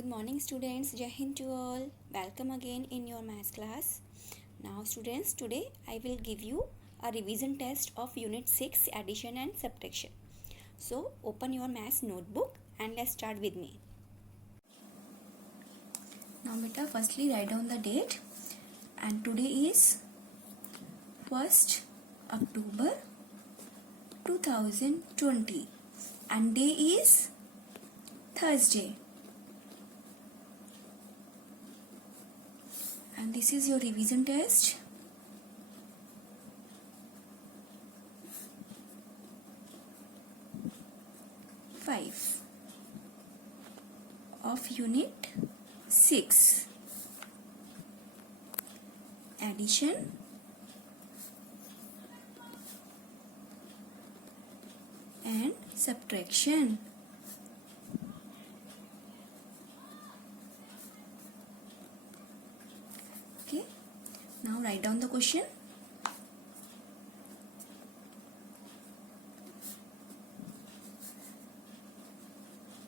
Good morning students, Jai Hind to all. Welcome again in your maths class. Now students, today I will give you a revision test of unit 6 addition and subtraction. So open your maths notebook and let's start with me. Now beta, firstly write down the date, and today is 1st October 2020 and day is Thursday. And this is your revision test. Of unit 6 addition and subtraction. Okay, now write down the question.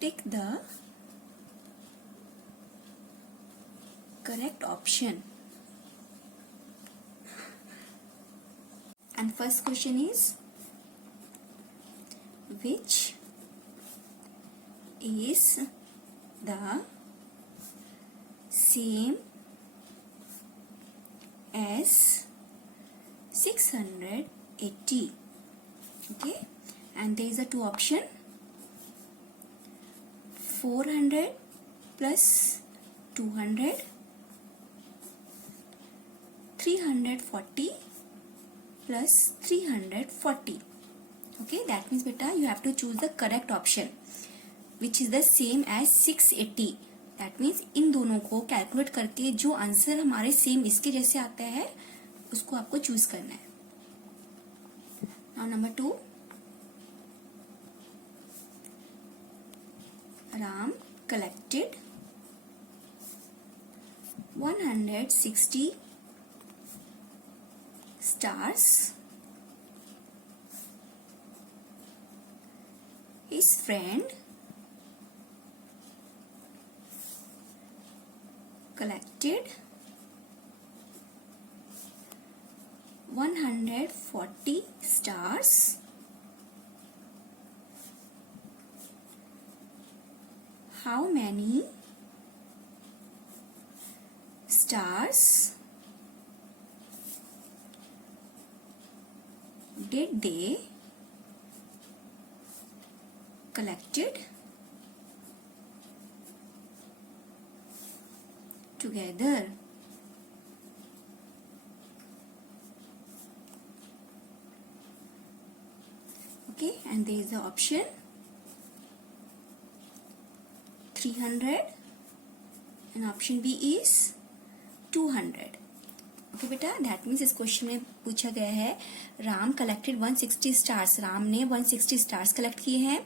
Take the correct option. And first question is, which is the same as 680? Okay, and there is a two option, 400 plus 200, 340 plus 340. Okay, that means beta you have to choose the correct option which is the same as 680. that means इन दोनों को कैलकुलेट करके जो आंसर हमारे सेम इसके जैसे आता है उसको आपको चूज करना है. Now number 2, Ram collected 160 stars. His friend collected 140 stars. How many stars did they collected together? Okay, and there is the option 300 and option B is 200. ओके बेटा, दैट मीन्स इस क्वेश्चन में पूछा गया है राम कलेक्टेड 160 स्टार्स. राम ने 160 स्टार्स कलेक्ट किए हैं.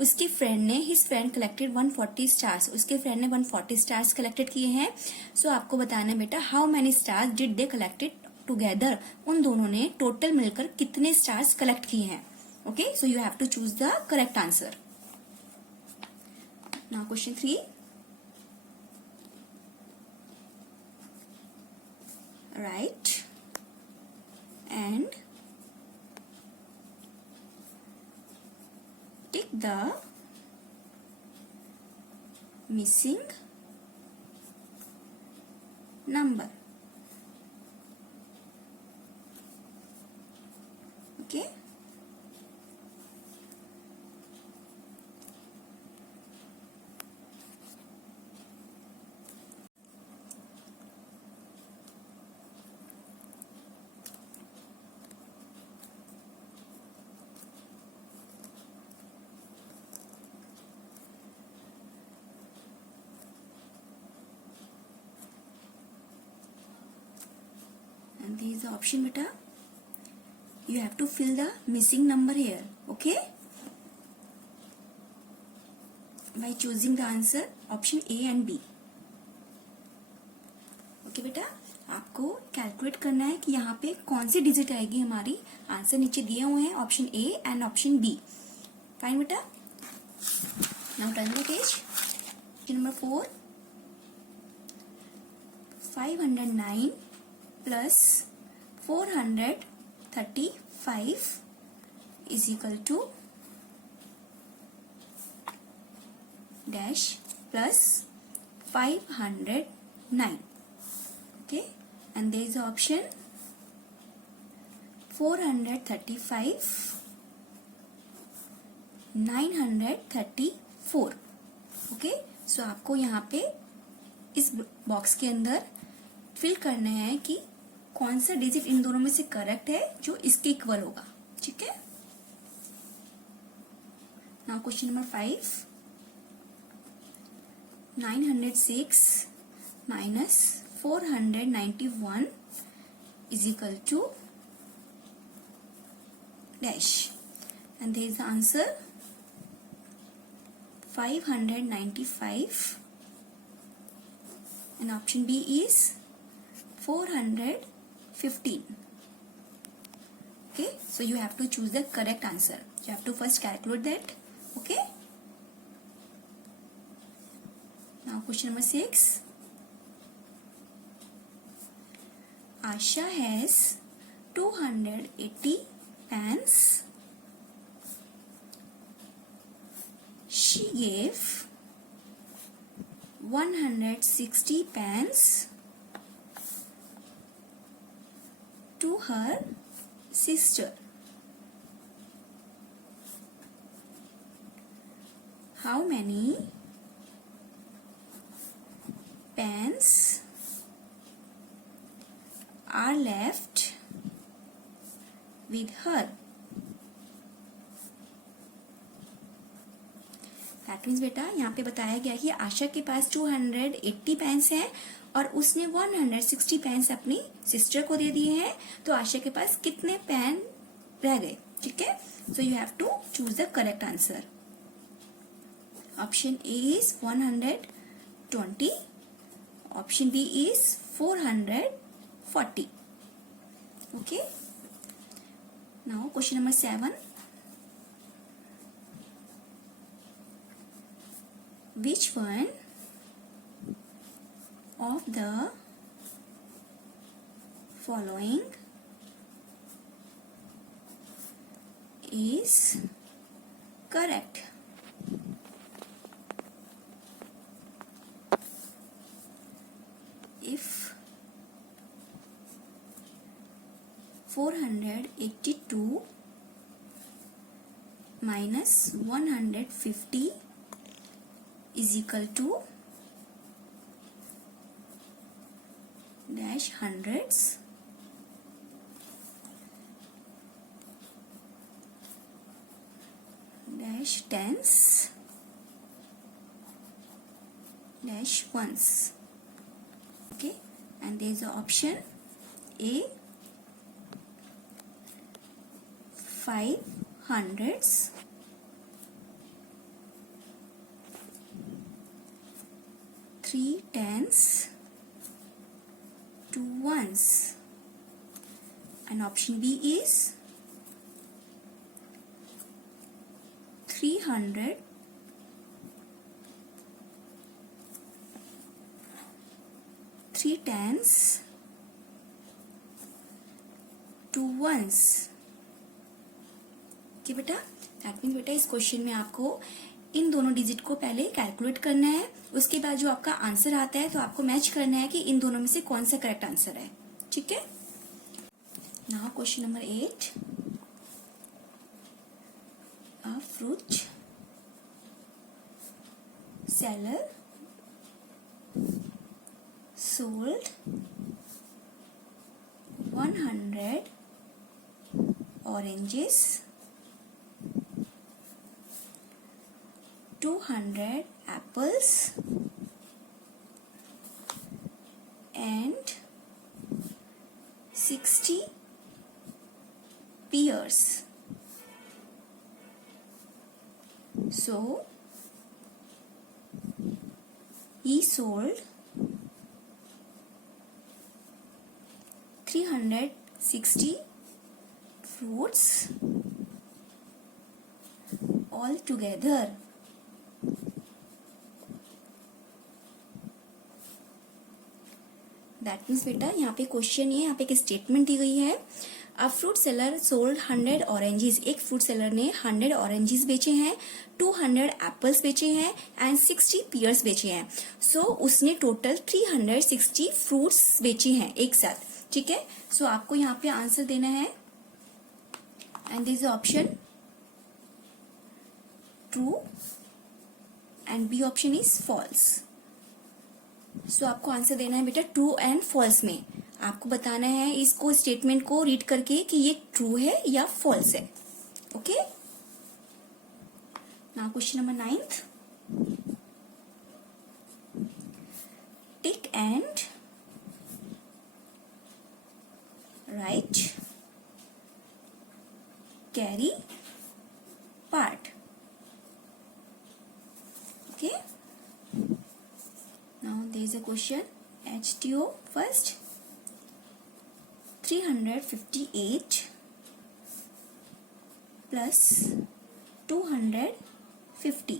उसकी फ्रेंड ने हिज फ्रेंड कलेक्टेड 140 स्टार्स. उसके फ्रेंड ने 140 स्टार्स कलेक्टेड किए हैं. सो आपको बताना है बेटा how many stars did they collected together. उन दोनों ने टोटल मिलकर कितने स्टार्स कलेक्ट किए हैं. Okay, so you have to choose the correct answer. Now question 3. Write and take the missing number. Okay, and there is the option beta. You have to fill the missing number here. Okay, by choosing the answer option A and B. Okay बेटा, आपको कैलकुलेट करना है कि यहाँ पे कौन सी डिजिट आएगी हमारी. आंसर नीचे दिए हुए हैं option A and option B. Fine बेटा. Now turn the page. Question number 4. 509 plus 435 is equal to dash plus 509. Okay, and there is the option 435 934. Okay, so आपको यहाँ पे इस बॉक्स के अंदर फिल करना है कि कौन सा डिजिट इन दोनों में से करेक्ट है जो इसके इक्वल होगा. ठीक है. Now question number 5. 906 minus 491 is equal to dash, and there is the answer 595, and option B is 415. Okay, so you have to choose the correct answer. You have to first calculate that. Okay, now question number 6. Asha has 280 pens. She gave 160 pens to her sister. How many pens are left with her? That means बेटा यहाँ पे बताया गया कि आशा के पास 280 पेन्स हैं और उसने 160 पेन्स अपनी सिस्टर को दे दिए हैं. तो आशा के पास कितने पेन रह गए? ठीक है, so you have to choose the correct answer. Option A is 120, option B is 440. Okay, now question number 7. Which one of the following is correct? If 482 minus 150 is equal to dash hundreds, dash tens, dash ones. Okay, and there is the option A 500s, 3 tens, 2 ones, and option B is 300, 3 tens, 2 ones. Okay बेटा, that means बेटा इस क्वेश्चन में आपको इन दोनों डिजिट को पहले कैलकुलेट करना है. उसके बाद जो आपका आंसर आता है तो आपको मैच करना है कि इन दोनों में से कौन सा करेक्ट आंसर है. ठीक है. Now question number 8. A fruit seller sold 100 oranges, 200 apples and 60 pears. So he sold 360 fruits all together. That means बेटा यहाँ पे क्वेश्चन ये, यहाँ पे एक स्टेटमेंट दी गई है, अ फ्रूट सेलर सोल्ड 100 ऑरेंजेस, एक फ्रूट सेलर ने 100 ऑरेंजेस बेचे हैं, 200 एप्पल्स बेचे हैं एंड 60 पियर्स बेचे हैं। सो उसने टोटल 360 फ्रूट्स बेचे हैं एक साथ, ठीक है। सो आपको यहाँ पे आंसर देना है and this option true and B option is false. So आपको आंसर देना है बेटा ट्रू एंड फॉल्स में, आपको बताना है इसको स्टेटमेंट को रीड करके कि ये ट्रू है या फॉल्स है। Okay, now question number 9th, take and right carry part. Okay, now there is a question, HTO first, 358 plus 250,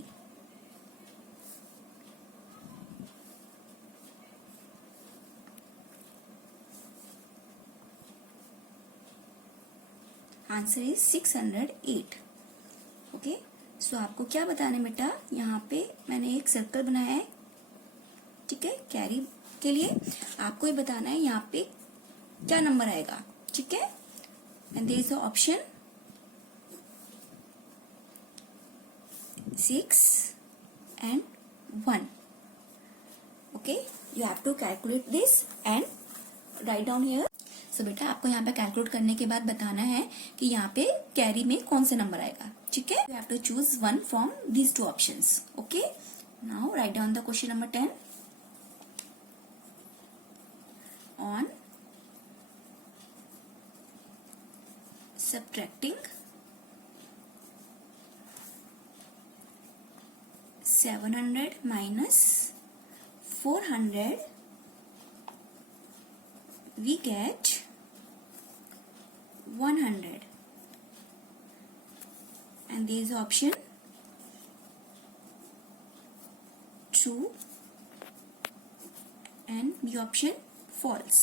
answer is 608। Okay, so आपको क्या बताना है बेटा, यहाँ पे मैंने एक सर्कल बनाया है, ठीक है, कैरी के लिए आपको ये बताना है यहाँ पे क्या नंबर आएगा, ठीक है। And there is a option 6 and 1। Okay, you have to calculate this and write down here. So बेटा आपको यहाँ पे कैलकुलेट करने के बाद बताना है कि यहाँ पे कैरी में कौन सा नंबर आएगा, ठीक है। You have to choose one from these 2 options. Okay, now write down the question number 10। On subtracting 700 minus 400, we get 100 and there is option true and B option false.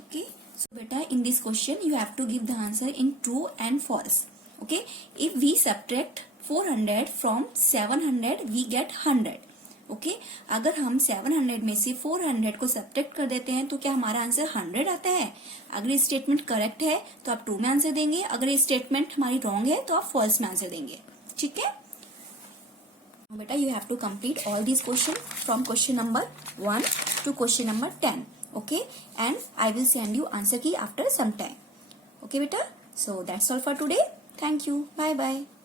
Okay, so beta in this question you have to give the answer in true and false. Okay, if we subtract 400 from 700 we get 100. Okay, अगर हम 700 में से 400 को सब्ट्रैक्ट कर देते हैं तो क्या हमारा आंसर 100 आता है। अगर ये स्टेटमेंट करेक्ट है तो आप ट्रू में आंसर देंगे, अगर ये स्टेटमेंट हमारी रॉन्ग है तो आप फॉल्स में आंसर देंगे, ठीक है। बेटा you have to complete all these questions from question number 1 to question number 10. Okay, and I will send you answer key after some time. Okay beta, so that's all for today. Thank you, bye bye.